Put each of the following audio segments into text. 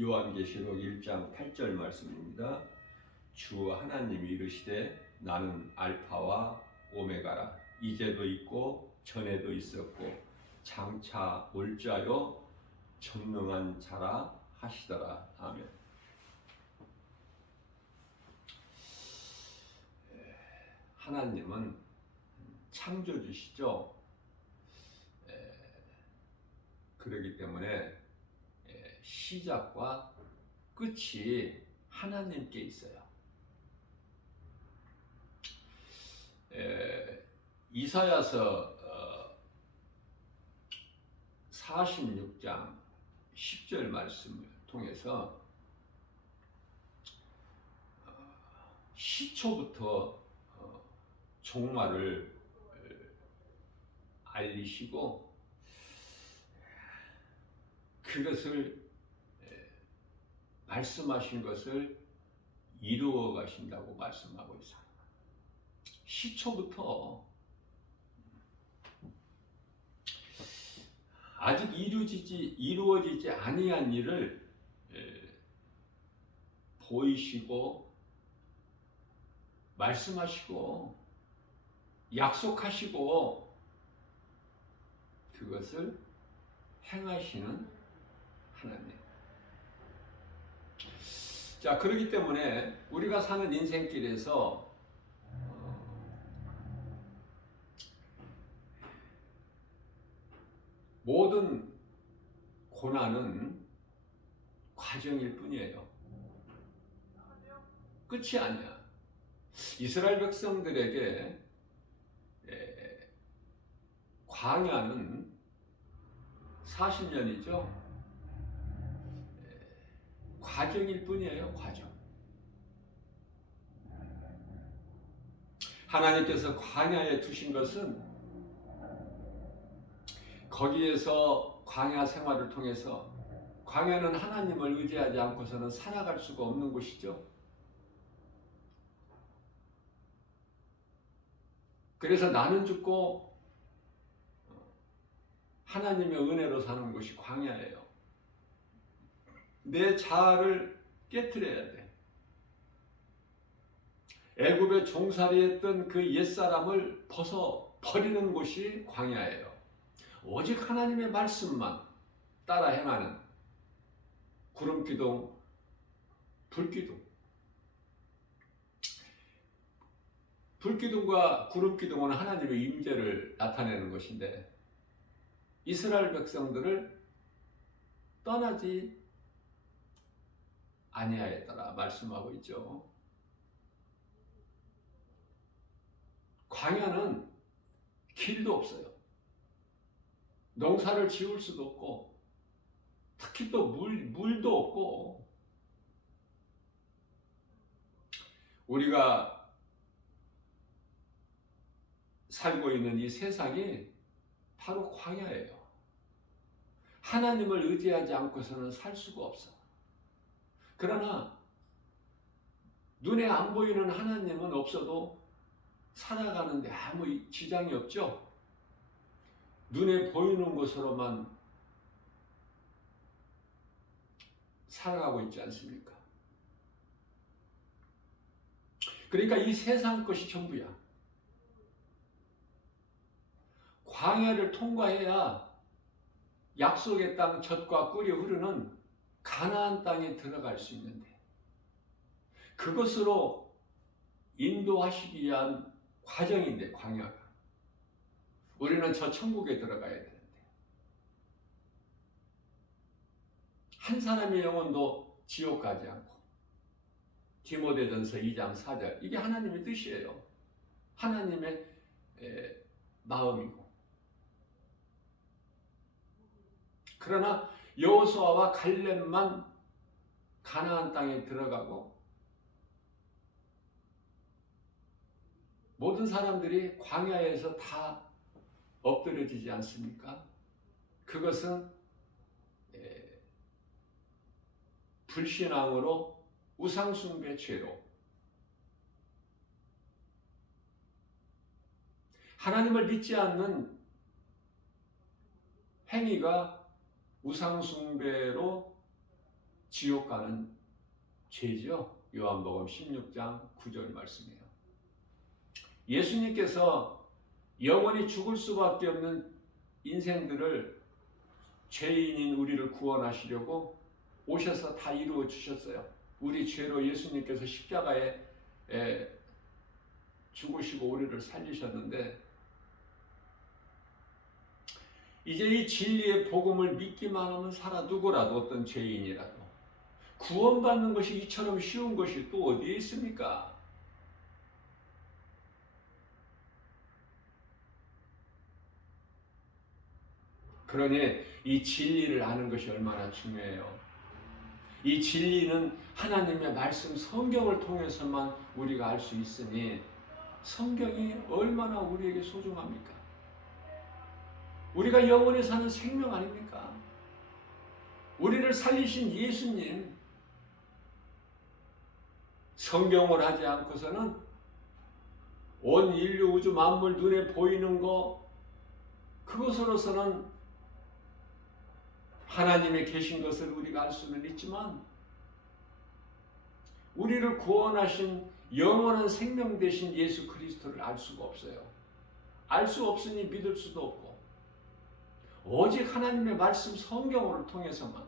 요한계시록 1장 8절 말씀입니다. 주 하나님이 이르시되 나는 알파와 오메가라. 이제도 있고 전에도 있었고 장차 올 자요 전능한 자라 하시더라. 아멘. 하나님은 창조주시죠. 그렇기 때문에 시작과 끝이 하나님께 있어요. 이사야서 46장 10절 말씀을 통해서 시초부터 종말을 알리시고 그것을 말씀하신 것을 이루어 가신다고 말씀하고 있어요. 시초부터 아직 이루어지지 아니한 일을 보이시고 말씀하시고 약속하시고 그것을 행하시는 하나님. 자, 그렇기 때문에 우리가 사는 인생길에서 모든 고난은 과정일 뿐이에요. 끝이 아니야. 이스라엘 백성들에게 광야는 40년이죠. 과정일 뿐이에요. 과정. 하나님께서 광야에 두신 것은 거기에서 광야 생활을 통해서 광야는 하나님을 의지하지 않고서는 살아갈 수가 없는 곳이죠. 그래서 나는 죽고 하나님의 은혜로 사는 것이 광야예요. 내 자아를 깨트려야 돼. 애굽에 종살이했던 그 옛사람을 벗어 버리는 곳이 광야예요. 오직 하나님의 말씀만 따라 행하는 구름기둥, 불기둥. 불기둥과 구름기둥은 하나님의 임재를 나타내는 것인데 이스라엘 백성들을 떠나지 아니하였더라 말씀하고 있죠. 광야는 길도 없어요. 농사를 지을 수도 없고 특히 또 물도 없고 우리가 살고 있는 이 세상이 바로 광야예요. 하나님을 의지하지 않고서는 살 수가 없어. 그러나 눈에 안 보이는 하나님은 없어도 살아가는데 아무 지장이 없죠. 눈에 보이는 것으로만 살아가고 있지 않습니까? 그러니까 이 세상 것이 전부야. 광야를 통과해야 약속의 땅 젖과 꿀이 흐르는 가나안 땅에 들어갈 수 있는데 그것으로 인도하시기 위한 과정인데 광야가. 우리는 저 천국에 들어가야 되는데 한 사람의 영혼도 지옥 가지 않고 디모데전서 2장 4절 이게 하나님의 뜻이에요. 하나님의 마음이고 그러나 여호수아와 갈렙만 가나안 땅에 들어가고 모든 사람들이 광야에서 다 엎드려지지 않습니까? 그것은 불신앙으로 우상숭배 죄로 하나님을 믿지 않는 행위가 우상숭배로 지옥 가는 죄죠. 요한복음 16장 9절 말씀이에요. 예수님께서 영원히 죽을 수밖에 없는 인생들을, 죄인인 우리를 구원하시려고 오셔서 다 이루어 주셨어요. 우리 죄로 예수님께서 십자가에 죽으시고 우리를 살리셨는데, 이제 이 진리의 복음을 믿기만 하면 살아. 누구라도, 어떤 죄인이라도 구원받는 것이 이처럼 쉬운 것이 또 어디에 있습니까? 그러니 이 진리를 아는 것이 얼마나 중요해요. 이 진리는 하나님의 말씀 성경을 통해서만 우리가 알 수 있으니 성경이 얼마나 우리에게 소중합니까? 우리가 영원히 사는 생명 아닙니까? 우리를 살리신 예수님, 성경을 하지 않고서는 온 인류 우주 만물 눈에 보이는 거, 그것으로서는 하나님의 계신 것을 우리가 알 수는 있지만, 우리를 구원하신 영원한 생명 되신 예수 그리스도를 알 수가 없어요. 알 수 없으니 믿을 수도 없고, 오직 하나님의 말씀 성경을 통해서만.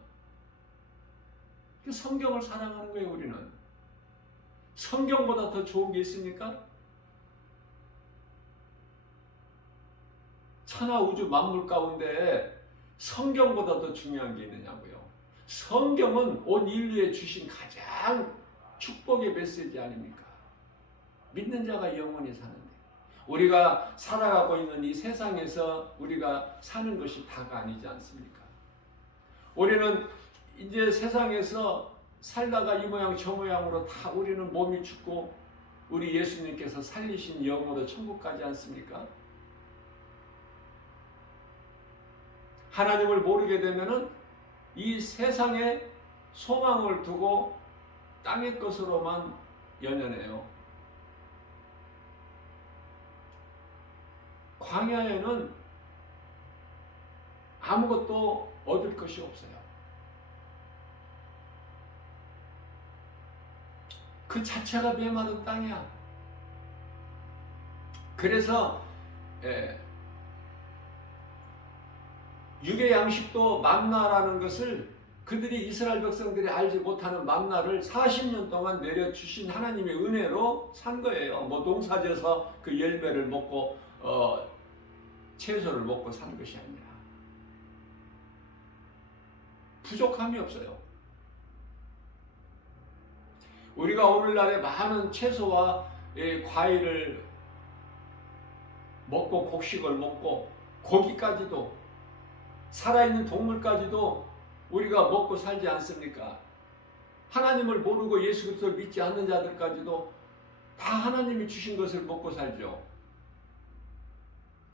성경을 사랑하는 거예요. 우리는 성경보다 더 좋은 게 있습니까? 천하 우주 만물 가운데 성경보다 더 중요한 게 있느냐고요. 성경은 온 인류에 주신 가장 축복의 메시지 아닙니까? 믿는 자가 영원히 사는데, 우리가 살아가고 있는 이 세상에서 우리가 사는 것이 다가 아니지 않습니까? 우리는 이제 세상에서 살다가 이 모양 저 모양으로 다 우리는 몸이 죽고, 우리 예수님께서 살리신 영으로 천국 가지 않습니까? 하나님을 모르게 되면은 이 세상에 소망을 두고 땅의 것으로만 연연해요. 광야에는 아무것도 얻을 것이 없어요. 그 자체가 메마른 땅이야. 그래서 육의 양식도 만나라는 것을, 그들이 이스라엘 백성들이 알지 못하는 만나를 40년 동안 내려주신 하나님의 은혜로 산 거예요. 뭐 농사져서 그 열매를 먹고 채소를 먹고 산 것이 아니라, 부족함이 없어요. 우리가 오늘날에 많은 채소와 과일을 먹고, 곡식을 먹고, 고기까지도, 살아있는 동물까지도 우리가 먹고 살지 않습니까? 하나님을 모르고 예수 그리스도를 믿지 않는 자들까지도 다 하나님이 주신 것을 먹고 살죠.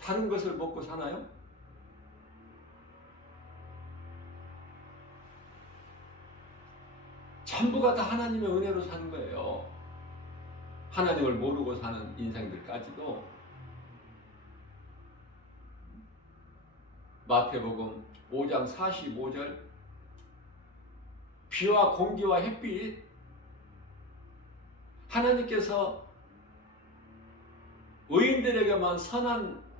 다른 것을 먹고 사나요? 전부가 다 하나님의 은혜로 사는 거예요. 하나님을 모르고 사는 인생들까지도. 마태복음 5장 45절, 비와 공기와 햇빛, 하나님께서 의인들에게만,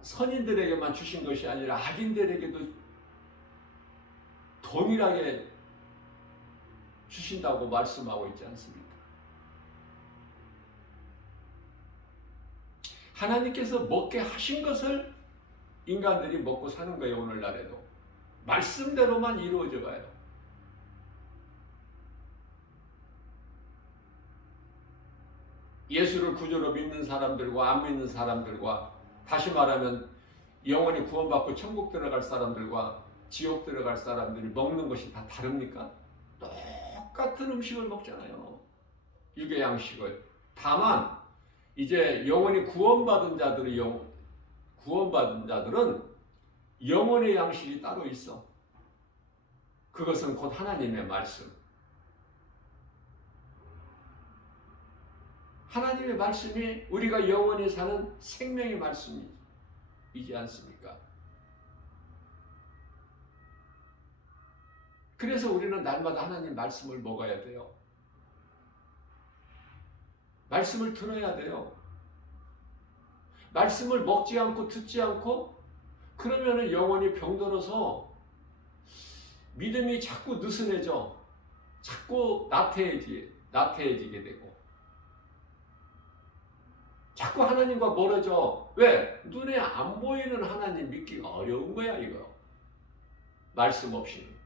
선인들에게만 주신 것이 아니라 악인들에게도 동일하게 주신다고 말씀하고 있지 않습니까? 하나님께서 먹게 하신 것을 인간들이 먹고 사는 거예요. 오늘날에도 말씀대로만 이루어져 가요. 예수를 구주로 믿는 사람들과 안 믿는 사람들과, 다시 말하면 영원히 구원받고 천국 들어갈 사람들과 지옥 들어갈 사람들이 먹는 것이 다 다릅니까? 똑같은 음식을 먹잖아요. 육의 양식을. 다만 이제 영원히 구원받은 자들은 영혼의 양식이 따로 있어. 그것은 곧 하나님의 말씀. 하나님의 말씀이 우리가 영원히 사는 생명의 말씀이지 않습니까? 그래서 우리는 날마다 하나님 말씀을 먹어야 돼요. 말씀을 들어야 돼요. 말씀을 먹지 않고 듣지 않고 그러면은 영혼이 병들어서 믿음이 자꾸 느슨해져. 자꾸 나태해지게 되고 자꾸 하나님과 멀어져. 왜? 눈에 안 보이는 하나님 믿기가 어려운 거야 이거. 말씀 없이는.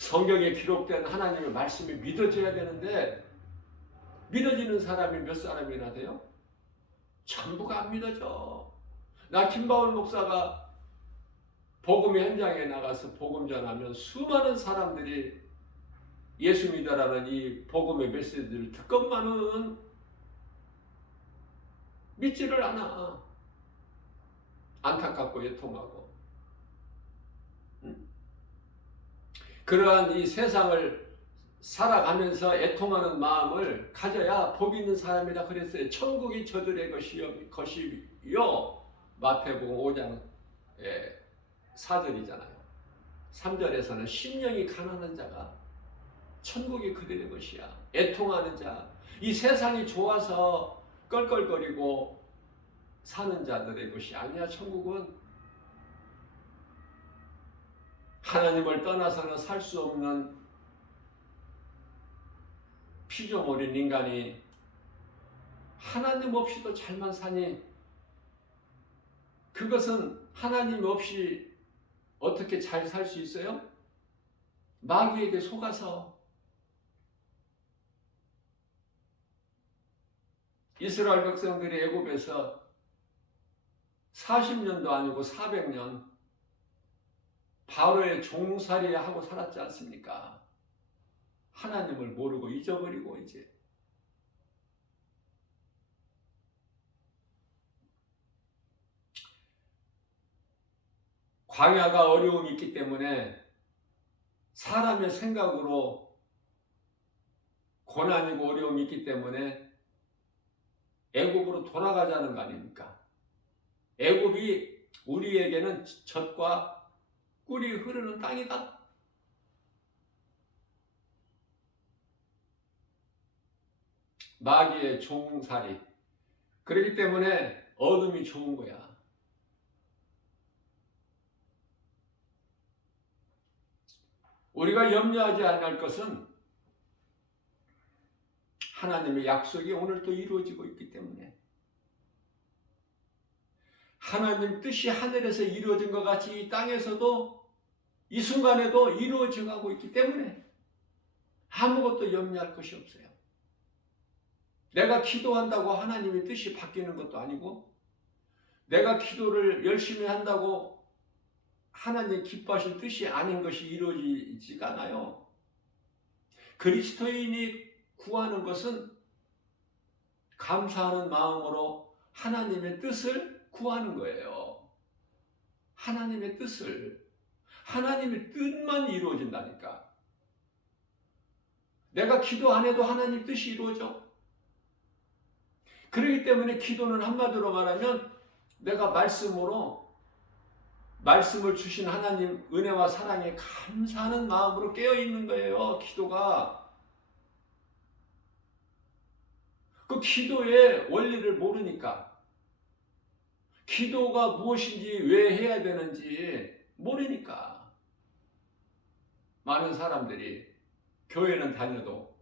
성경에 기록된 하나님의 말씀이 믿어져야 되는데 믿어지는 사람이 몇 사람이나 돼요? 전부가 안 믿어져. 나 김바울 목사가 복음의 현장에 나가서 복음 전하면 수많은 사람들이 예수 믿어라는 이 복음의 메시지를 듣건만은 믿지를 않아. 안타깝고 애통하고. 그러한 이 세상을 살아가면서 애통하는 마음을 가져야 복 있는 사람이라 그랬어요. 천국이 저들의 것이요. 마태복음 5장 4절이잖아요. 3절에서는 심령이 가난한 자가 천국이 그들의 것이야. 애통하는 자, 이 세상이 좋아서 껄껄거리고 사는 자들의 것이 아니야. 천국은 하나님을 떠나서는 살 수 없는 피조물인 인간이 하나님 없이도 잘만 사니 그것은 하나님 없이 어떻게 잘 살 수 있어요? 마귀에게 속아서. 이스라엘 백성들이 애굽에서 40년도 아니고 400년 바로의 종살이 하고 살았지 않습니까? 하나님을 모르고 잊어버리고 이제 광야가 어려움이 있기 때문에 사람의 생각으로 고난이고 어려움이 있기 때문에 애굽으로 돌아가자는 거 아닙니까? 애굽이 우리에게는 젖과 꿀이 흐르는 땅이다. 마귀의 종살이. 그렇기 때문에 어둠이 좋은 거야. 우리가 염려하지 않을 것은 하나님의 약속이 오늘도 이루어지고 있기 때문에 하나님 뜻이 하늘에서 이루어진 것 같이 이 땅에서도 이 순간에도 이루어져 가고 있기 때문에 아무것도 염려할 것이 없어요. 내가 기도한다고 하나님의 뜻이 바뀌는 것도 아니고 내가 기도를 열심히 한다고 하나님 기뻐하실 뜻이 아닌 것이 이루어지지가 않아요. 그리스도인이 구하는 것은 감사하는 마음으로 하나님의 뜻을 구하는 거예요. 하나님의 뜻을. 하나님의 뜻만 이루어진다니까. 내가 기도 안 해도 하나님 뜻이 이루어져. 그렇기 때문에 기도는 한마디로 말하면 내가 말씀을 주신 하나님 은혜와 사랑에 감사하는 마음으로 깨어있는 거예요. 기도가. 그 기도의 원리를 모르니까 기도가 무엇인지 왜 해야 되는지 모르니까 많은 사람들이 교회는 다녀도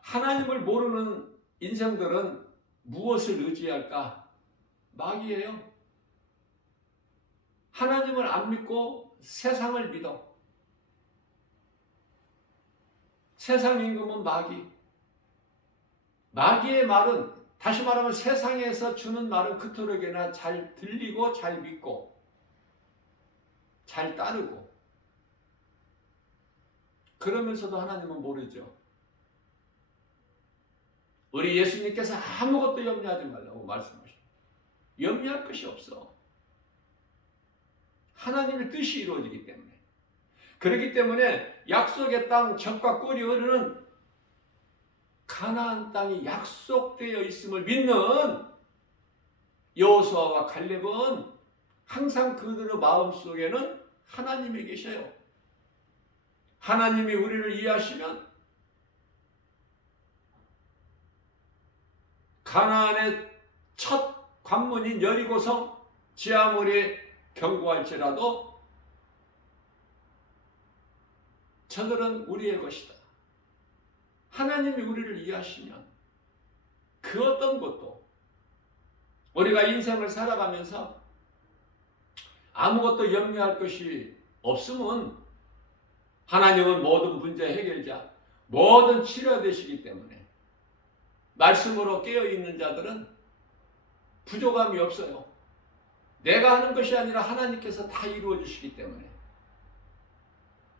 하나님을 모르는 인생들은 무엇을 의지할까? 마귀예요. 하나님을 안 믿고 세상을 믿어. 세상 임금은 마귀. 마귀의 말은 다시 말하면 세상에서 주는 말은 그토록이나 잘 들리고 잘 믿고 잘 따르고 그러면서도 하나님은 모르죠. 우리 예수님께서 아무것도 염려하지 말라고 말씀하십니다. 염려할 것이 없어. 하나님의 뜻이 이루어지기 때문에. 그렇기 때문에 약속의 땅 젖과 꿀이 흐르는 가나안 땅이 약속되어 있음을 믿는 여호수아와 갈렙은 항상 그들의 마음속에는 하나님이 계셔요. 하나님이 우리를 이해하시면 가나안의 첫 관문인 여리고성 지하물에 경고할지라도 저들은 우리의 것이다. 하나님이 우리를 이해하시면 그 어떤 것도 우리가 인생을 살아가면서 아무것도 염려할 것이 없으면 하나님은 모든 문제 해결자, 모든 치료되시기 때문에 말씀으로 깨어있는 자들은 부족함이 없어요. 내가 하는 것이 아니라 하나님께서 다 이루어 주시기 때문에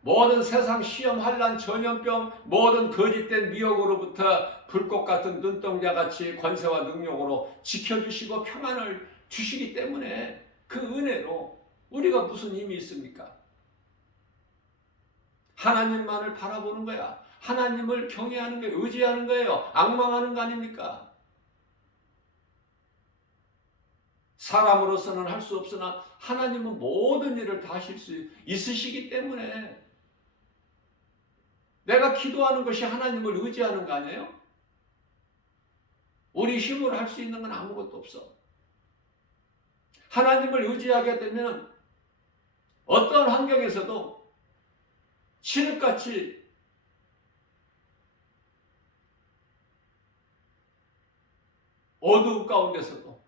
모든 세상 시험, 환난, 전염병, 모든 거짓된 미혹으로부터 불꽃 같은 눈동자같이 권세와 능력으로 지켜주시고 평안을 주시기 때문에 그 은혜로 우리가 무슨 힘이 있습니까? 하나님만을 바라보는 거야. 하나님을 경외하는 거예요. 의지하는 거예요. 앙망하는 거 아닙니까? 사람으로서는 할 수 없으나 하나님은 모든 일을 다 하실 수 있으시기 때문에 내가 기도하는 것이 하나님을 의지하는 거 아니에요? 우리 힘으로 할 수 있는 건 아무것도 없어. 하나님을 의지하게 되면 어떤 환경에서도 칠흑같이 어두운 가운데서도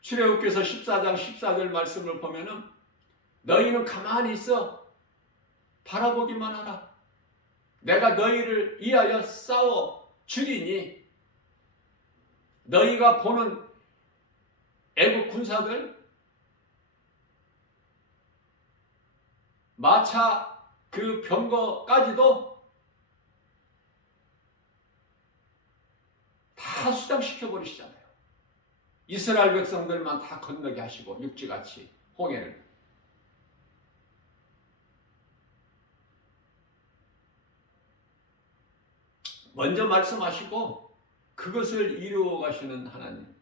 출애굽기서 14장 14절 말씀을 보면은 너희는 가만히 있어 바라보기만 하라. 내가 너희를 위하여 싸워 주리니 너희가 보는 애국 군사들 마차 그 병거까지도 다 수장시켜 버리시잖아요. 이스라엘 백성들만 다 건너게 하시고 육지같이 홍해를. 먼저 말씀하시고 그것을 이루어 가시는 하나님.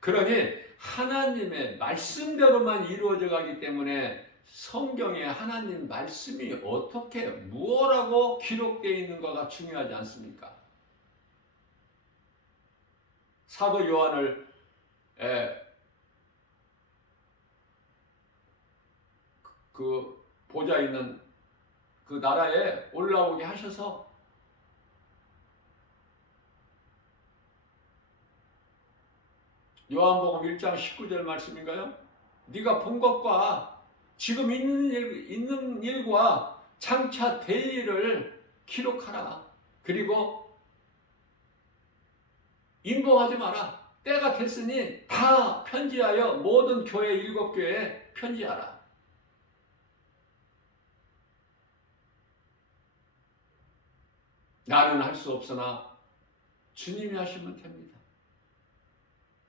그러니 하나님의 말씀대로만 이루어져 가기 때문에 성경에 하나님 말씀이 어떻게 무엇라고 기록되어 있는가가 중요하지 않습니까? 사도 요한을 그 보좌 있는 그 나라에 올라오게 하셔서 요한복음 1장 19절 말씀인가요? 네가 본 것과 지금 있는 일과 장차 될 일을 기록하라. 그리고 인봉하지 마라. 때가 됐으니 다 편지하여 모든 교회 7교회에 편지하라. 나는 할 수 없으나 주님이 하시면 됩니다.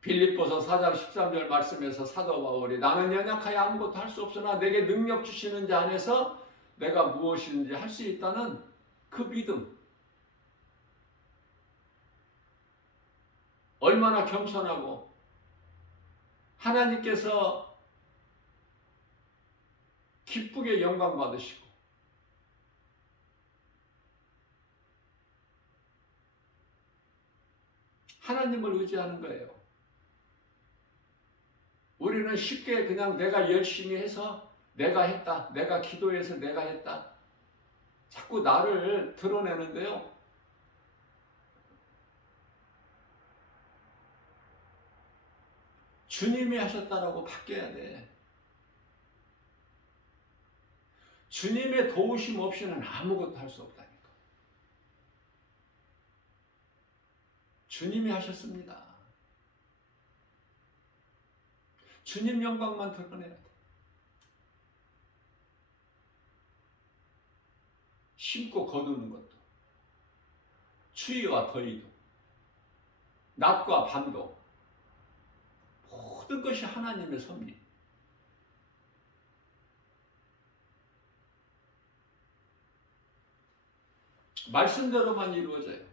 빌립보서 4장 13절 말씀에서 사도 바울이 나는 연약하여 아무것도 할 수 없으나 내게 능력 주시는 자 안에서 내가 무엇이든지 할 수 있다는 그 믿음. 얼마나 겸손하고 하나님께서 기쁘게 영광 받으시고 하나님을 의지하는 거예요. 우리는 쉽게 그냥 내가 열심히 해서 내가 했다. 내가 기도해서 내가 했다. 자꾸 나를 드러내는데요. 주님이 하셨다라고 바뀌어야 돼. 주님의 도우심 없이는 아무것도 할 수 없다니까. 주님이 하셨습니다. 주님 영광만 드러내야 돼. 심고 거두는 것도, 추위와 더위도, 낮과 밤도 모든 것이 하나님의 섭리. 말씀대로만 이루어져요.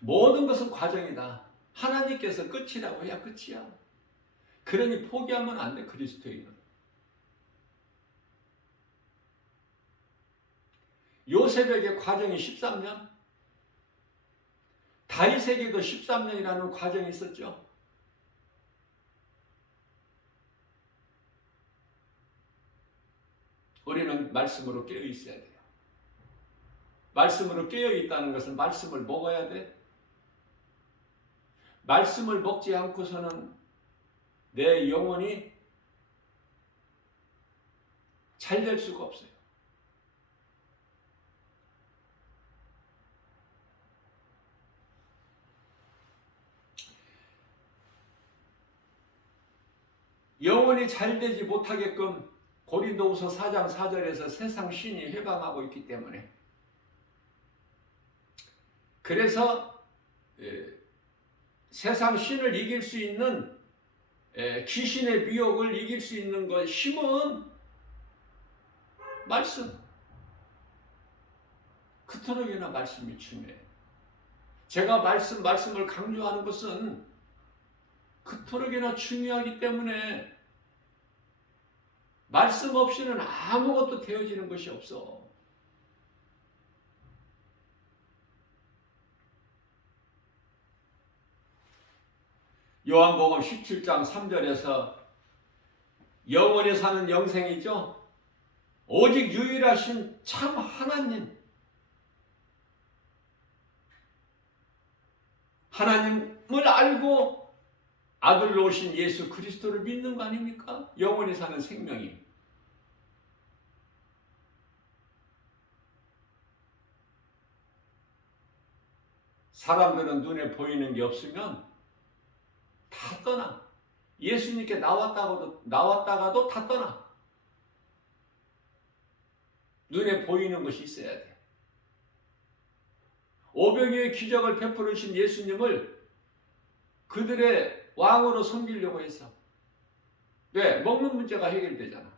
모든 것은 과정이다. 하나님께서 끝이라고 해야 끝이야. 그러니 포기하면 안 돼, 그리스도인은. 요셉에게 과정이 13년, 다윗에게도 13년이라는 과정이 있었죠. 우리는 말씀으로 깨어 있어야 돼요. 말씀으로 깨어 있다는 것은 말씀을 먹어야 돼. 말씀을 먹지 않고서는 내 영혼이 잘 될 수가 없어요. 영혼이 잘 되지 못하게끔 고린도후서 4장 4절에서 세상 신이 해방하고 있기 때문에, 그래서 세상 신을 이길 수 있는, 귀신의 미혹을 이길 수 있는 것, 힘은 말씀. 그토록이나 말씀이 중요해요. 제가 말씀을 강조하는 것은 그토록이나 중요하기 때문에 말씀 없이는 아무것도 되어지는 것이 없어. 요한복음 17장 3절에서 영원히 사는 영생이죠. 오직 유일하신 참 하나님, 하나님을 알고 아들로 오신 예수 그리스도를 믿는 거 아닙니까? 영원히 사는 생명이. 사람들은 눈에 보이는 게 없으면 다 떠나. 예수님께 나왔다가도 다 떠나. 눈에 보이는 것이 있어야 돼. 오병이어의 기적을 베푸신 예수님을 그들의 왕으로 섬기려고 했어. 왜? 먹는 문제가 해결되잖아.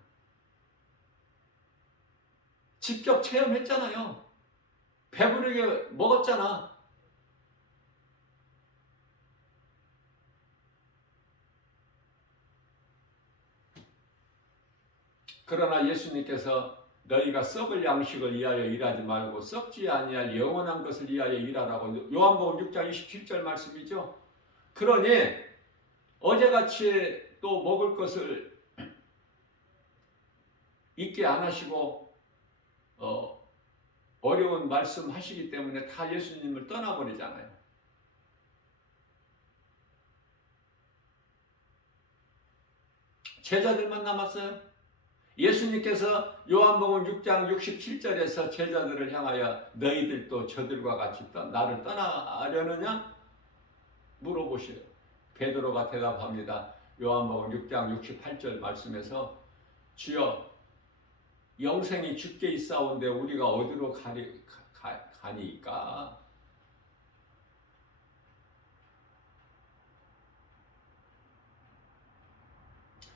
직접 체험했잖아요. 배부르게 먹었잖아. 그러나 예수님께서 너희가 썩을 양식을 위하여 일하지 말고 썩지 아니할 영원한 것을 위하여 일하라고, 요한복음 6장 27절 말씀이죠. 그러니 어제같이 또 먹을 것을 잊게 안 하시고 어려운 말씀 하시기 때문에 다 예수님을 떠나버리잖아요. 제자들만 남았어요. 예수님께서 요한복음 6장 67절에서 제자들을 향하여 너희들도 저들과 같이 나를 떠나려느냐 물어보시요. 베드로가 대답합니다. 요한복음 6장 68절 말씀에서 주여 영생이 주께 있사온데 우리가 어디로 가니까?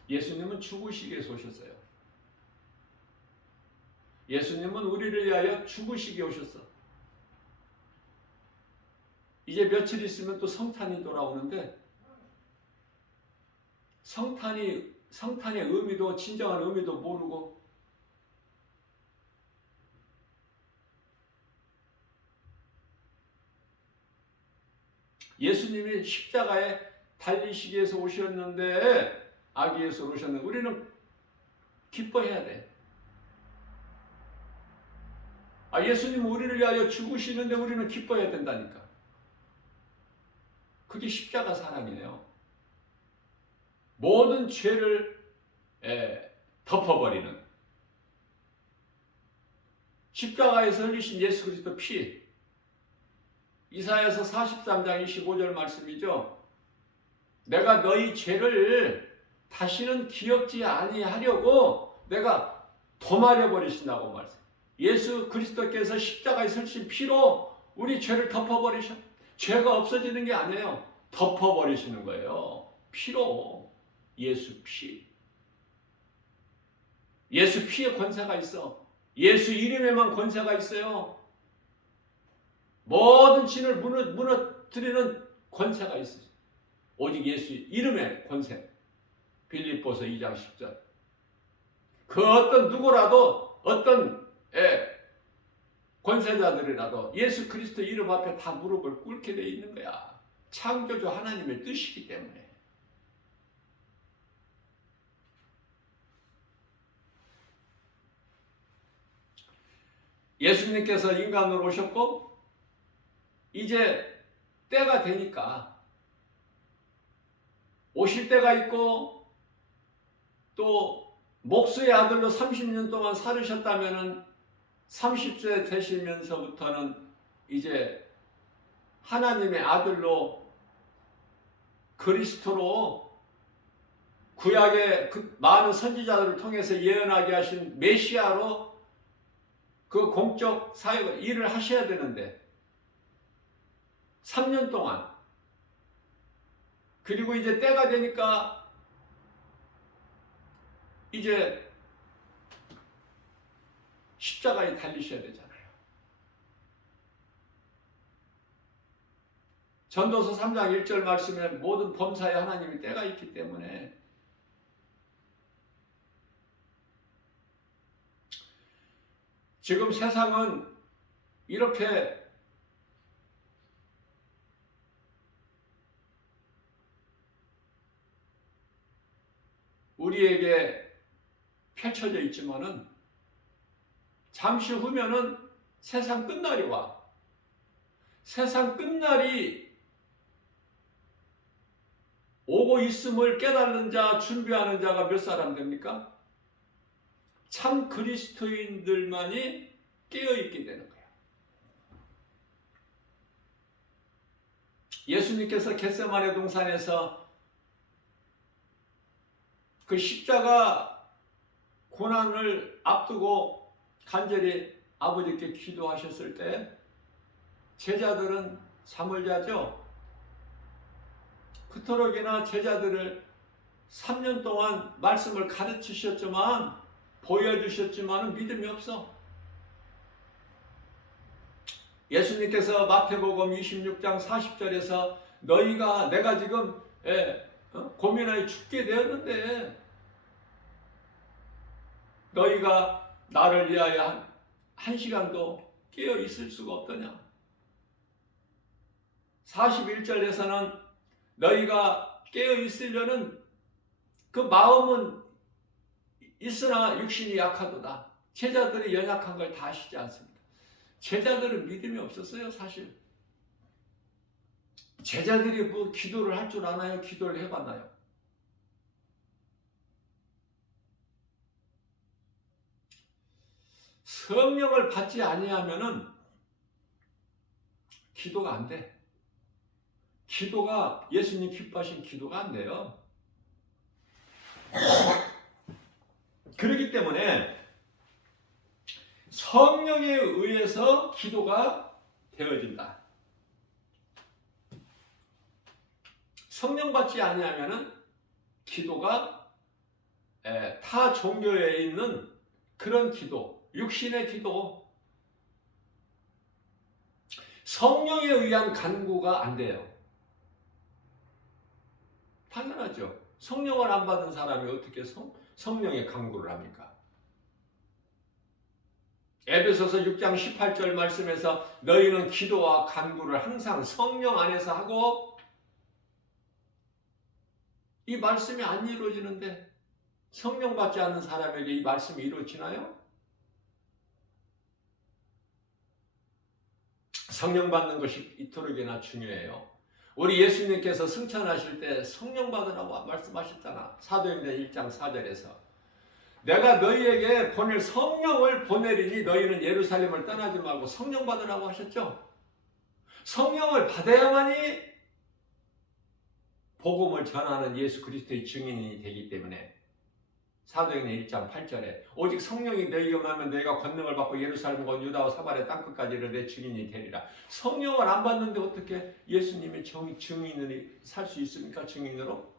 예수님은 죽으시기 위해서 오셨어요. 예수님은 우리를 위하여 죽으시기 오셨어. 이제 며칠 있으면 또 성탄이 돌아오는데, 성탄의 의미도, 진정한 의미도 모르고 예수님이 십자가에 달리시기 위해서 오셨는데, 아기 예수 오셨는데 우리는 기뻐해야 돼. 예수님은 우리를 위하여 죽으시는데 우리는 기뻐해야 된다니까. 그게 십자가 사랑이에요. 모든 죄를 덮어버리는 십자가에서 흘리신 예수 그리스도 피. 이사야서 43장 25절 말씀이죠. 내가 너희 죄를 다시는 기억지 아니하려고 내가 도말해 버리신다고 말씀. 예수 그리스도께서 십자가에 설신 피로 우리 죄를 덮어버리셔. 죄가 없어지는 게 아니에요. 덮어버리시는 거예요. 피로. 예수 피. 예수 피에 권세가 있어. 예수 이름에만 권세가 있어요. 모든 진을 무너뜨리는 권세가 있어요. 오직 예수 이름의 권세. 빌립보서 2장 10절. 그 어떤 누구라도 어떤 권세자들이라도 예수 그리스도 이름 앞에 다 무릎을 꿇게 돼 있는 거야. 창조주 하나님의 뜻이기 때문에. 예수님께서 인간으로 오셨고 이제 때가 되니까 오실 때가 있고 또 목수의 아들로 30년 동안 살으셨다면은 30세 되시면서부터는 이제 하나님의 아들로 그리스도로 구약의 그 많은 선지자들을 통해서 예언하게 하신 메시아로 그 공적 사역을 일을 하셔야 되는데 3년 동안 그리고 이제 때가 되니까 이제 십자가에 달리셔야 되잖아요. 전도서 3장 1절 말씀에 모든 범사에 하나님이 때가 있기 때문에 지금 세상은 이렇게 우리에게 펼쳐져 있지만은 잠시 후면은 세상 끝날이 와. 세상 끝날이 오고 있음을 깨닫는 자, 준비하는 자가 몇 사람 됩니까? 참 그리스도인들만이 깨어있게 되는 거예요. 예수님께서 겟세마네 동산에서 그 십자가 고난을 앞두고 간절히 아버지께 기도하셨을 때 제자들은 잠을 자죠. 그토록이나 제자들을 3년 동안 말씀을 가르치셨지만 보여주셨지만 믿음이 없어. 예수님께서 마태복음 26장 40절에서 너희가 내가 지금 고민하여 죽게 되었는데 너희가 나를 위하여 한 시간도 깨어 있을 수가 없더냐. 41절에서는 너희가 깨어 있으려는 그 마음은 있으나 육신이 약하도다. 제자들이 연약한 걸 다 아시지 않습니까? 제자들은 믿음이 없었어요, 사실. 제자들이 뭐 기도를 할 줄 아나요? 기도를 해봤나요? 성령을 받지 아니하면은 기도가 안 돼. 기도가 예수님 기뻐하신 기도가 안 돼요. 그렇기 때문에 성령에 의해서 기도가 되어진다. 성령 받지 아니하면은 기도가 타 종교에 있는 그런 기도, 육신의 기도, 성령에 의한 간구가 안 돼요. 당연하죠. 성령을 안 받은 사람이 어떻게 성령의 간구를 합니까? 에베소서 6장 18절 말씀에서 너희는 기도와 간구를 항상 성령 안에서 하고, 이 말씀이 안 이루어지는데 성령 받지 않는 사람에게 이 말씀이 이루어지나요? 성령 받는 것이 이토록이나 중요해요. 우리 예수님께서 승천하실 때 성령 받으라고 말씀하셨잖아. 사도행전 1장 4절에서 내가 너희에게 보낼 성령을 보내리니 너희는 예루살렘을 떠나지 말고 성령 받으라고 하셨죠. 성령을 받아야만이 복음을 전하는 예수 그리스도의 증인이 되기 때문에 사도행전 1장 8절에 오직 성령이 너희가 임하면 너희가 권능을 받고 예루살렘과 유다와 사마리아 땅끝까지 내 증인이 되리라. 성령을 안 받는데 어떻게 예수님의 증인으로 살 수 있습니까? 증인으로?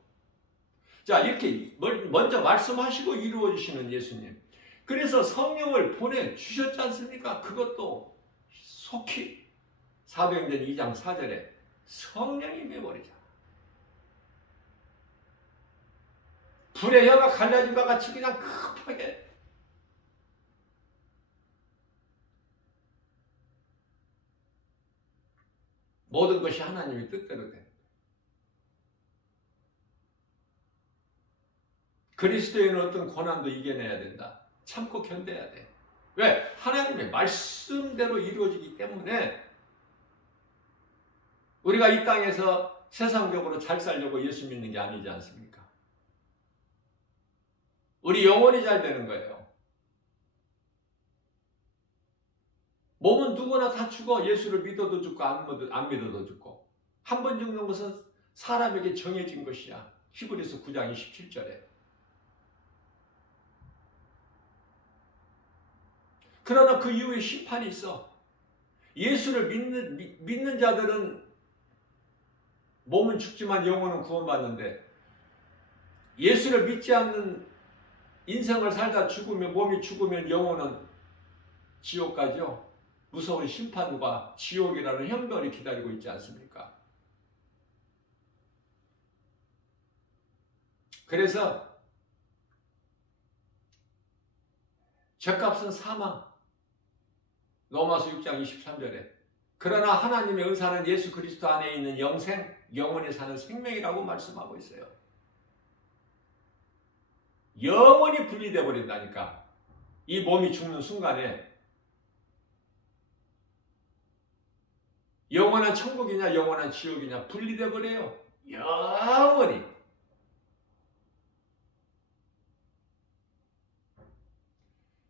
자, 이렇게 먼저 말씀하시고 이루어주시는 예수님. 그래서 성령을 보내주셨지 않습니까? 그것도 속히 사도행전 2장 4절에 성령이 임해버리잖아. 불의 혀가 갈라진 것 같이 그냥 급하게 모든 것이 하나님의 뜻대로 돼. 그리스도인은 어떤 고난도 이겨내야 된다. 참고 견뎌야 돼. 왜? 하나님의 말씀대로 이루어지기 때문에 우리가 이 땅에서 세상적으로 잘 살려고 예수 믿는 게 아니지 않습니까? 우리 영혼이 잘 되는 거예요. 몸은 누구나 다 죽어. 예수를 믿어도 죽고 안 믿어도 죽고. 한 번 죽는 것은 사람에게 정해진 것이야. 히브리서 9장 27절에. 그러나 그 이후에 심판이 있어. 예수를 믿는 자들은 몸은 죽지만 영혼은 구원받는데, 예수를 믿지 않는 인생을 살다 죽으면, 몸이 죽으면 영혼은 지옥 가죠. 무서운 심판과 지옥이라는 형벌이 기다리고 있지 않습니까? 그래서 죗값은 사망. 로마서 6장 23절에. 그러나 하나님의 은사는 예수 그리스도 안에 있는 영생, 영원히 사는 생명이라고 말씀하고 있어요. 영원히 분리되어 버린다니까. 이 몸이 죽는 순간에 영원한 천국이냐 영원한 지옥이냐 분리되어 버려요. 영원히.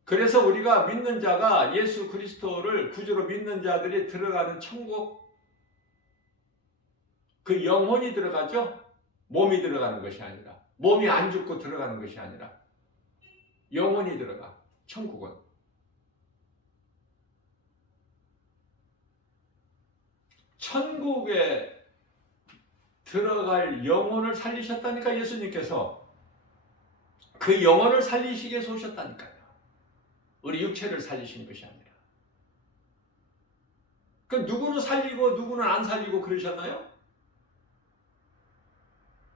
그래서 우리가 믿는 자가 예수 그리스도를 구주로 믿는 자들이 들어가는 천국, 그 영혼이 들어가죠. 몸이 들어가는 것이 아니라, 몸이 안 죽고 들어가는 것이 아니라 영혼이 들어가. 천국은 천국에 들어갈 영혼을 살리셨다니까. 예수님께서 그 영혼을 살리시기 위해서 오셨다니까요. 우리 육체를 살리신 것이 아니라. 그 누구는 살리고 누구는 안 살리고 그러셨나요?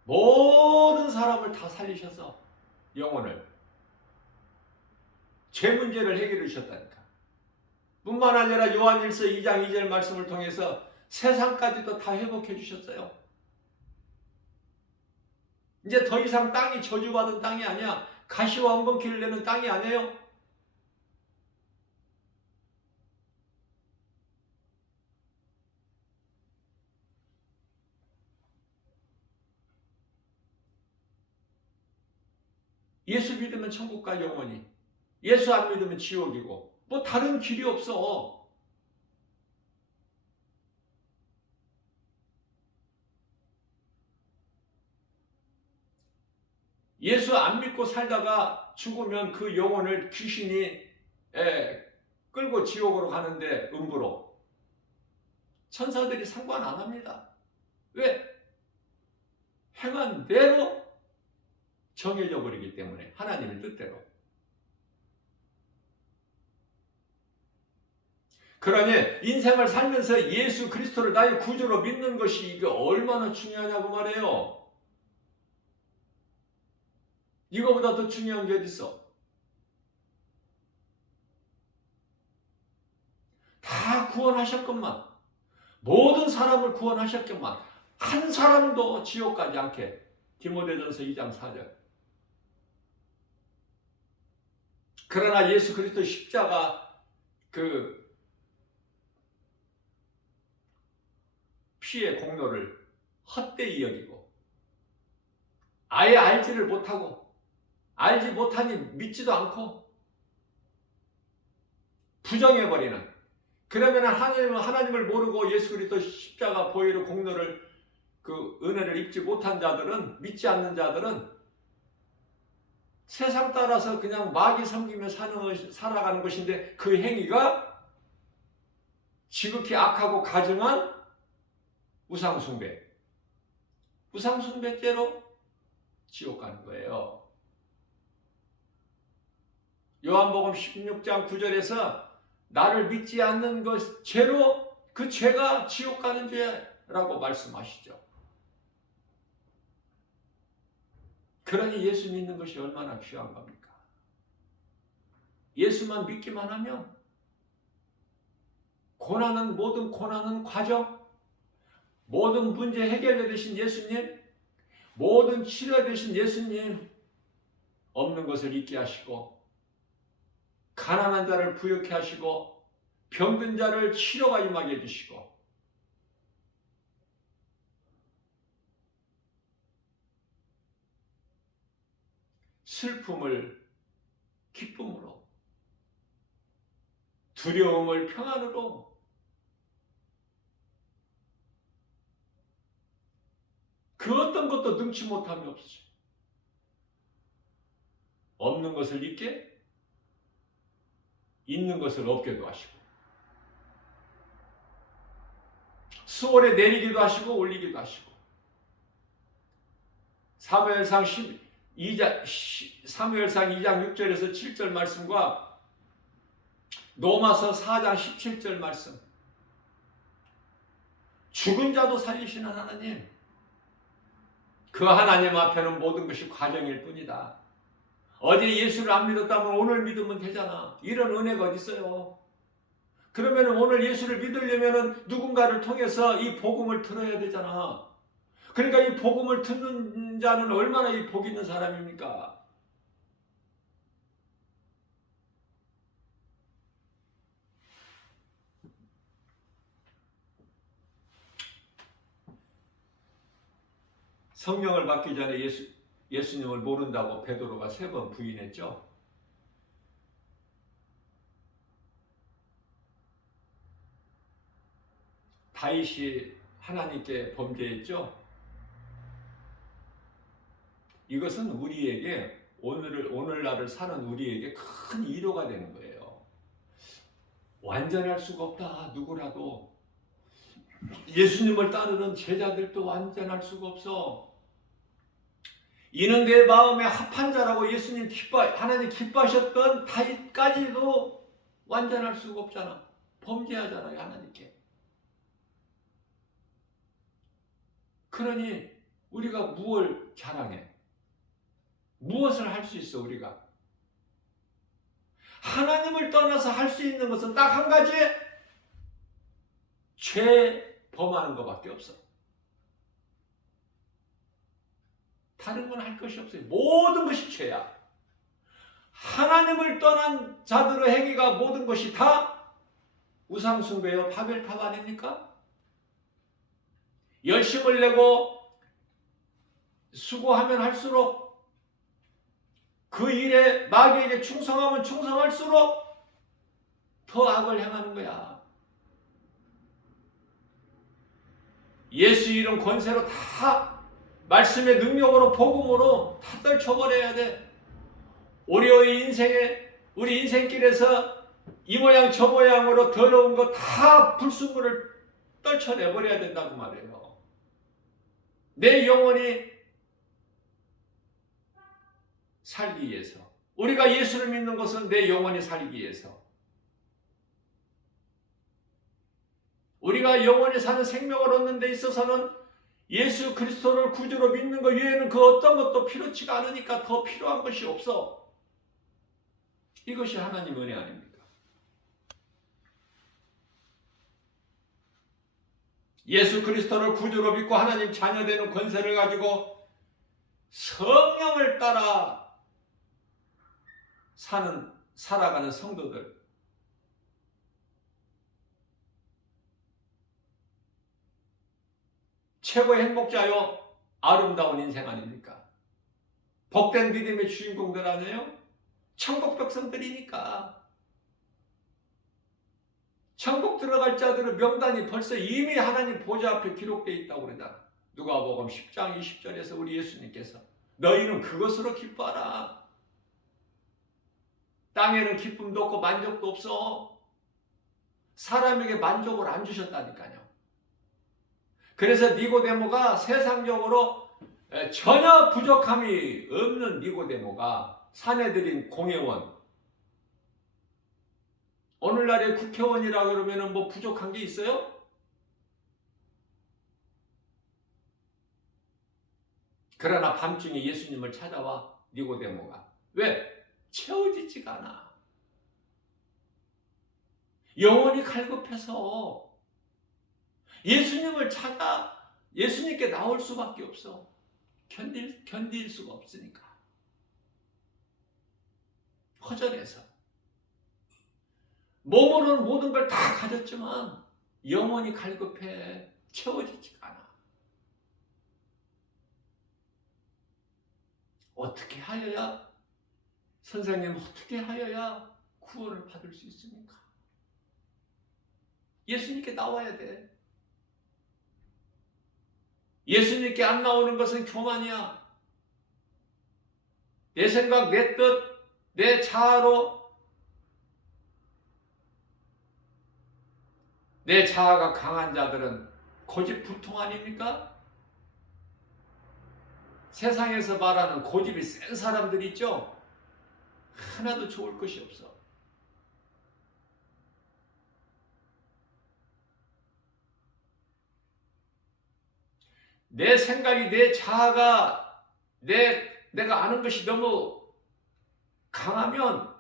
모든 사람을 다 살리셔서 영혼을, 죄 문제를 해결해 주셨다니까. 뿐만 아니라 요한일서 2장 2절 말씀을 통해서 세상까지도 다 회복해 주셨어요. 이제 더 이상 땅이 저주받은 땅이 아니야. 가시와 엉겅퀴를 내는 땅이 아니에요. 예수 믿으면 천국과 영원히, 예수 안 믿으면 지옥이고, 뭐 다른 길이 없어. 예수 안 믿고 살다가 죽으면 그 영혼을 귀신이 끌고 지옥으로 가는데, 음부로. 천사들이 상관 안 합니다. 왜? 행한 대로 정해져 버리기 때문에, 하나님의 뜻대로. 그러니 인생을 살면서 예수 그리스도를 나의 구주로 믿는 것이 이게 얼마나 중요하냐고 말해요. 이거보다 더 중요한 게 어디 있어? 다 구원하셨건만, 모든 사람을 구원하셨건만 한 사람도 지옥 가지 않게. 디모데전서 2장 4절. 그러나 예수 그리스도 십자가 그 피의 공로를 헛되이 여기고, 아예 알지를 못하고, 알지 못하니 믿지도 않고 부정해버리는, 그러면 하나님을 모르고 예수 그리스도 십자가 보혈의 공로를, 그 은혜를 입지 못한 자들은, 믿지 않는 자들은 세상 따라서 그냥 마귀 섬기며 살아가는 것인데, 그 행위가 지극히 악하고 가증한 우상숭배, 우상숭배죄로 지옥 가는 거예요. 요한복음 16장 9절에서 나를 믿지 않는 것 죄로, 그 죄가 지옥 가는 죄라고 말씀하시죠. 그러니 예수 믿는 것이 얼마나 귀한 겁니까? 예수만 믿기만 하면 모든 고난은 과정, 모든 문제 해결해 되신 예수님, 모든 치료해 되신 예수님, 없는 것을 있게 하시고 가난한 자를 부유케 하시고 병든 자를 치료가 임하게 해주시고 슬픔을 기쁨으로, 두려움을 평안으로, 그 어떤 것도 능치 못함이 없으셔. 없는 것을 있게, 있는 것을 없게도 하시고, 수월에 내리기도 하시고 올리기도 하시고. 사무엘상 2장 6절에서 7절 말씀과 로마서 4장 17절 말씀, 죽은 자도 살리시는 하나님, 그 하나님 앞에는 모든 것이 과정일 뿐이다. 어제 예수를 안 믿었다면 오늘 믿으면 되잖아. 이런 은혜가 어디 있어요? 그러면 오늘 예수를 믿으려면 누군가를 통해서 이 복음을 들어야 되잖아. 그러니까 이 복음을 듣는 자는 얼마나 이 복 있는 사람입니까? 성령을 받기 전에 예수님을 모른다고 베드로가 3번 부인했죠. 다윗이 하나님께 범죄했죠. 이것은 우리에게 오늘날을 사는 우리에게 큰 위로가 되는 거예요. 완전할 수가 없다. 누구라도 예수님을 따르는 제자들도 완전할 수가 없어. 이는 내 마음에 합한 자라고 하나님 기뻐하셨던 다윗까지도 완전할 수가 없잖아. 범죄하잖아요, 하나님께. 그러니 우리가 무엇을 자랑해? 무엇을 할 수 있어, 우리가? 하나님을 떠나서 할 수 있는 것은 딱 한 가지, 죄 범하는 것밖에 없어. 다른 건 할 것이 없어요. 모든 것이 죄야. 하나님을 떠난 자들의 행위가 모든 것이 다 우상숭배요, 바벨탑 아닙니까? 열심을 내고 수고하면 할수록, 그 일에 마귀에게 충성하면 충성할수록 더 악을 행하는 거야. 예수 이름 권세로 다, 말씀의 능력으로, 복음으로 다 떨쳐버려야 돼. 우리 인생길에서 이 모양 저 모양으로 더러운 거 다 불순물을 떨쳐내버려야 된다고 말해요. 내 영혼이 살기 위해서. 우리가 예수를 믿는 것은 내 영혼이 살기 위해서. 우리가 영원히 사는 생명을 얻는 데 있어서는 예수 그리스도를 구주로 믿는 것 외에는 그 어떤 것도 필요치가 않으니까 더 필요한 것이 없어. 이것이 하나님 은혜 아닙니까? 예수 그리스도를 구주로 믿고 하나님 자녀되는 권세를 가지고 성령을 따라 살아가는 성도들, 최고의 행복자요, 아름다운 인생 아닙니까? 복된 믿음의 주인공들 아니에요? 천국 백성들이니까. 천국 들어갈 자들의 명단이 벌써 이미 하나님 보좌 앞에 기록되어 있다고 그러잖아. 누가복음 10장 20절에서 우리 예수님께서 너희는 그것으로 기뻐하라. 땅에는 기쁨도 없고 만족도 없어. 사람에게 만족을 안 주셨다니까요. 그래서 니고데모가 세상적으로 전혀 부족함이 없는 니고데모가 사내들인 공회원, 오늘날의 국회의원이라 그러면 뭐 부족한 게 있어요? 그러나 밤중에 예수님을 찾아와 니고데모가. 왜? 채워지지가 않아. 영혼이 갈급해서 예수님을 찾아 예수님께 나올 수밖에 없어. 견딜 수가 없으니까. 허전해서. 몸으로는 모든 걸 다 가졌지만 영혼이 갈급해. 채워지지가 않아. 어떻게 하여야, 선생님 어떻게 하여야 구원을 받을 수 있습니까? 예수님께 나와야 돼. 예수님께 안 나오는 것은 교만이야. 내 생각, 내 뜻, 내 자아로, 내 자아가 강한 자들은 고집불통 아닙니까? 세상에서 말하는 고집이 센 사람들 있죠? 하나도 좋을 것이 없어. 내 생각이, 내 자아가, 내가 아는 것이 너무 강하면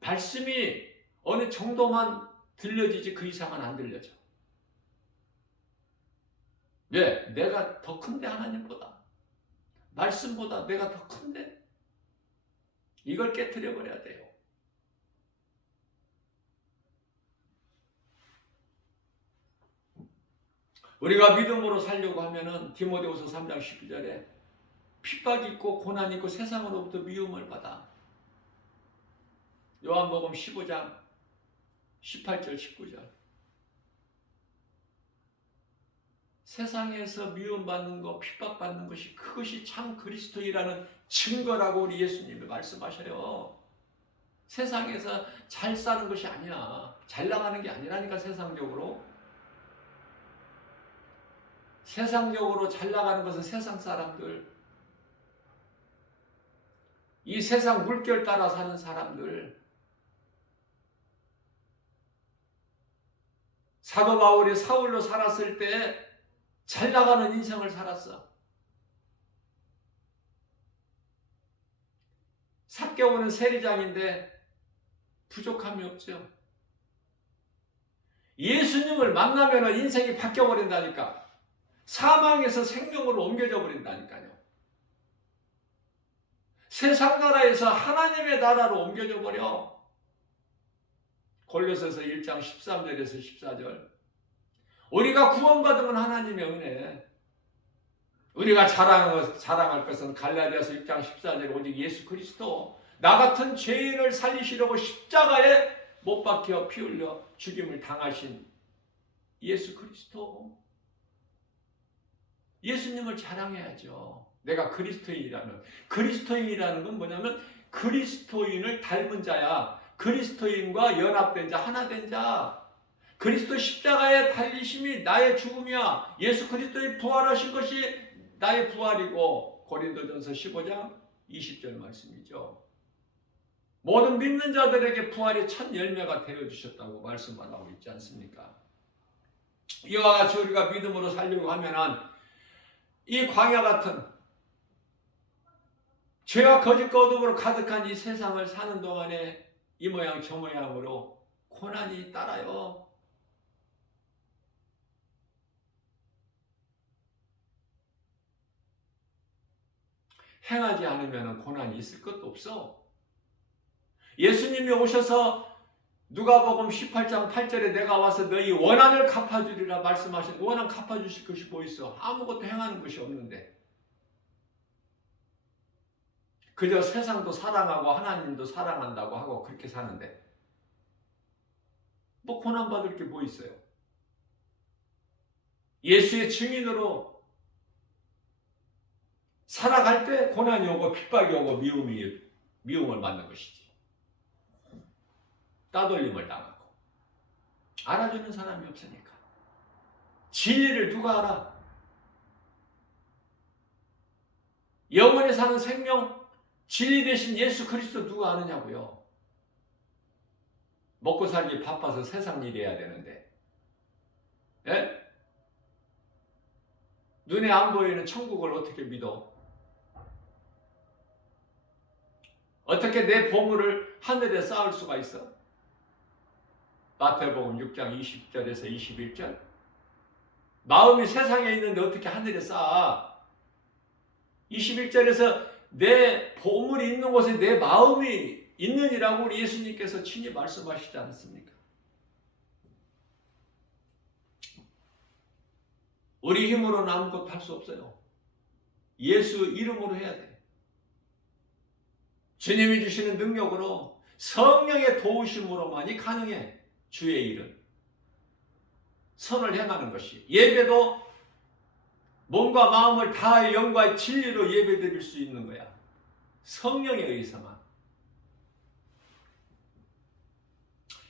말씀이 어느 정도만 들려지지 그 이상은 안 들려져. 왜? 내가 더 큰데, 하나님보다. 말씀보다 내가 더 큰데? 이걸 깨트려 버려야 돼요. 우리가 믿음으로 살려고 하면은 디모데후서 3장 12절에 핍박이 있고 고난이 있고 세상으로부터 미움을 받아. 요한복음 15장 18절 19절. 세상에서 미움받는 것, 핍박받는 것이, 그것이 참 그리스도이라는 증거라고 우리 예수님이 말씀하셔요. 세상에서 잘 사는 것이 아니야. 잘 나가는 게 아니라니까. 세상적으로 잘 나가는 것은 세상 사람들, 이 세상 물결 따라 사는 사람들. 사도 바울이 사울로 살았을 때 잘 나가는 인생을 살았어. 삭개오는 세리장인데 부족함이 없죠. 예수님을 만나면 인생이 바뀌어버린다니까. 사망에서 생명으로 옮겨져 버린다니까요. 세상 나라에서 하나님의 나라로 옮겨져 버려. 골로새서 1장 13절에서 14절. 우리가 구원받은 건 하나님의 은혜. 우리가 자랑할 것은 갈라디아서 6장 14절 오직 예수 그리스도, 나 같은 죄인을 살리시려고 십자가에 못 박혀 피 흘려 죽임을 당하신 예수 그리스도. 예수님을 자랑해야죠. 내가 그리스도인이라는 건 뭐냐면 그리스도인을 닮은 자야. 그리스도인과 연합된 자, 하나 된 자. 그리스도 십자가의 달리심이 나의 죽음이야. 예수 그리스도의 부활하신 것이 나의 부활이고, 고린도전서 15장 20절 말씀이죠. 모든 믿는 자들에게 부활의 첫 열매가 되어주셨다고 말씀하고 있지 않습니까? 이와 같이 우리가 믿음으로 살려고 하면은 이 광야 같은 죄와 거짓과 어둠으로 가득한 이 세상을 사는 동안에 이 모양 저 모양으로 고난이 따라요. 행하지 않으면 고난이 있을 것도 없어. 예수님이 오셔서 누가복음 18장 8절에 내가 와서 너희 원한을 갚아주리라 말씀하신, 원한 갚아주실 것이 뭐 있어? 아무것도 행하는 것이 없는데. 그저 세상도 사랑하고 하나님도 사랑한다고 하고 그렇게 사는데 뭐 고난받을 게 뭐 있어요? 예수의 증인으로 살아갈 때 고난이 오고 핍박이 오고 미움을 받는 것이지. 따돌림을 당하고 알아주는 사람이 없으니까. 진리를 누가 알아? 영원히 사는 생명, 진리 대신 예수 그리스도 누가 아느냐고요. 먹고 살기 바빠서 세상 일 해야 되는데, 예? 눈에 안 보이는 천국을 어떻게 믿어? 어떻게 내 보물을 하늘에 쌓을 수가 있어? 마태복음 6장 20절에서 21절. 마음이 세상에 있는데 어떻게 하늘에 쌓아? 21절에서 내 보물이 있는 곳에 내 마음이 있느니라고 우리 예수님께서 친히 말씀하시지 않습니까? 우리 힘으로는 아무것도 할 수 없어요. 예수 이름으로 해야 돼. 주님이 주시는 능력으로 성령의 도우심으로만이 가능해. 주의 일은 선을 행하는 것이, 예배도 몸과 마음을 다하여 영과 진리로 예배드릴 수 있는 거야. 성령에 의해서만.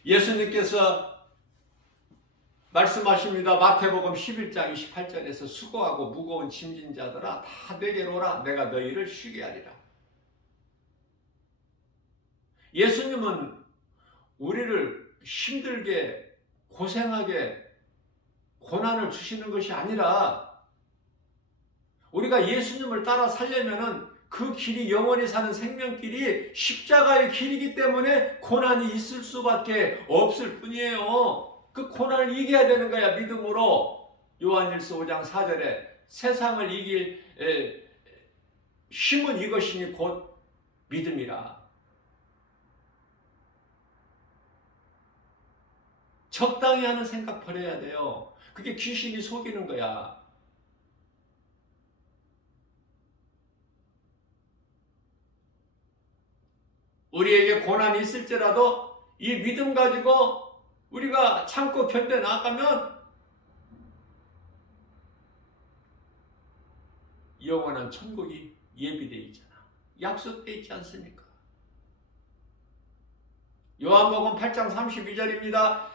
예수님께서 말씀하십니다. 마태복음 11장 28절에서 수고하고 무거운 짐진 자들아 다 내게로 오라. 내가 너희를 쉬게 하리라. 예수님은 우리를 힘들게 고생하게 고난을 주시는 것이 아니라 우리가 예수님을 따라 살려면은 그 길이 영원히 사는 생명길이 십자가의 길이기 때문에 고난이 있을 수밖에 없을 뿐이에요. 그 고난을 이겨야 되는 거야. 믿음으로. 요한일서 5장 4절에 세상을 이길 힘은 이것이니 곧 믿음이라. 적당히 하는 생각 버려야 돼요. 그게 귀신이 속이는 거야. 우리에게 고난이 있을지라도 이 믿음 가지고 우리가 참고 견뎌 나가면 영원한 천국이 예비되어 있잖아. 약속되어 있지 않습니까? 요한복음 8장 32절입니다.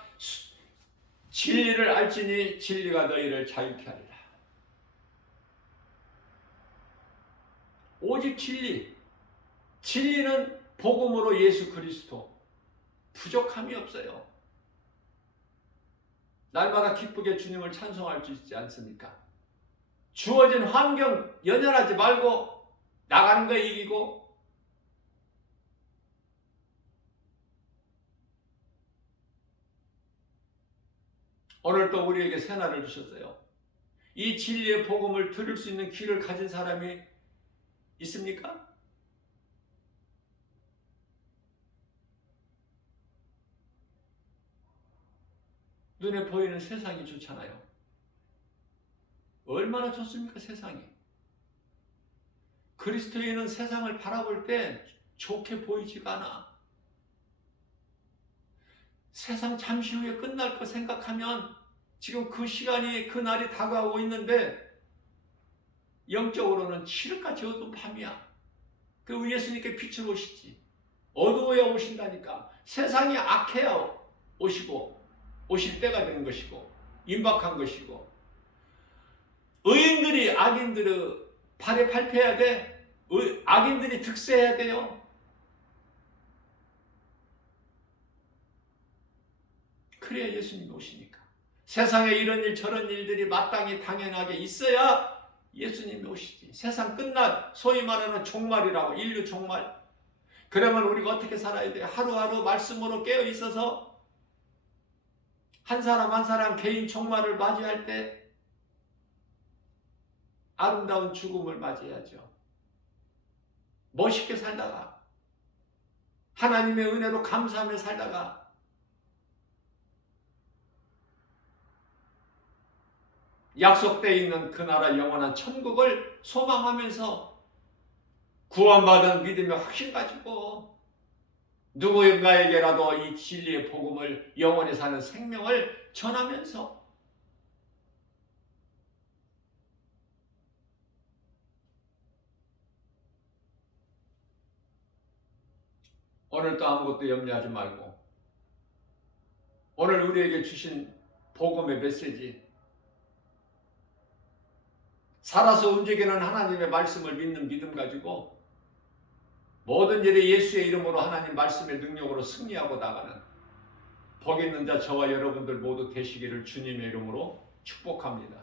진리를 알지니 진리가 너희를 자유케 하리라. 오직 진리. 진리는 복음으로 예수 그리스도. 부족함이 없어요. 날마다 기쁘게 주님을 찬송할 수 있지 않습니까? 주어진 환경 연연하지 말고 나가는 거 이기고, 오늘 또 우리에게 새날을 주셨어요. 이 진리의 복음을 들을 수 있는 귀를 가진 사람이 있습니까? 눈에 보이는 세상이 좋잖아요. 얼마나 좋습니까, 세상이? 그리스도인은 세상을 바라볼 때 좋게 보이지가 않아. 세상 잠시 후에 끝날 거 생각하면 지금 그 시간이, 그 날이 다가오고 있는데 영적으로는 칠흑같이 어두운 밤이야. 그 예수님께 빛을 오시지. 어두워야 오신다니까. 세상이 악해야 오실 때가 된 것이고 임박한 것이고, 의인들이 악인들의 발에 밟혀야 돼. 악인들이 득세해야 돼요. 그래야 예수님이 오시니까. 세상에 이런 일 저런 일들이 마땅히 당연하게 있어야 예수님이 오시지. 세상 끝날, 소위 말하는 종말이라고, 인류 종말. 그러면 우리가 어떻게 살아야 돼요? 하루하루 말씀으로 깨어 있어서 한 사람 한 사람 개인 종말을 맞이할 때 아름다운 죽음을 맞이해야죠. 멋있게 살다가, 하나님의 은혜로 감사하며 살다가, 약속되어 있는 그 나라 영원한 천국을 소망하면서 구원받은 믿음의 확신 가지고 누구인가에게라도 이 진리의 복음을, 영원히 사는 생명을 전하면서 오늘도 아무것도 염려하지 말고 오늘 우리에게 주신 복음의 메시지, 살아서 움직이는 하나님의 말씀을 믿는 믿음 가지고 모든 일에 예수의 이름으로 하나님 말씀의 능력으로 승리하고 나가는 복 있는 자 저와 여러분들 모두 되시기를 주님의 이름으로 축복합니다.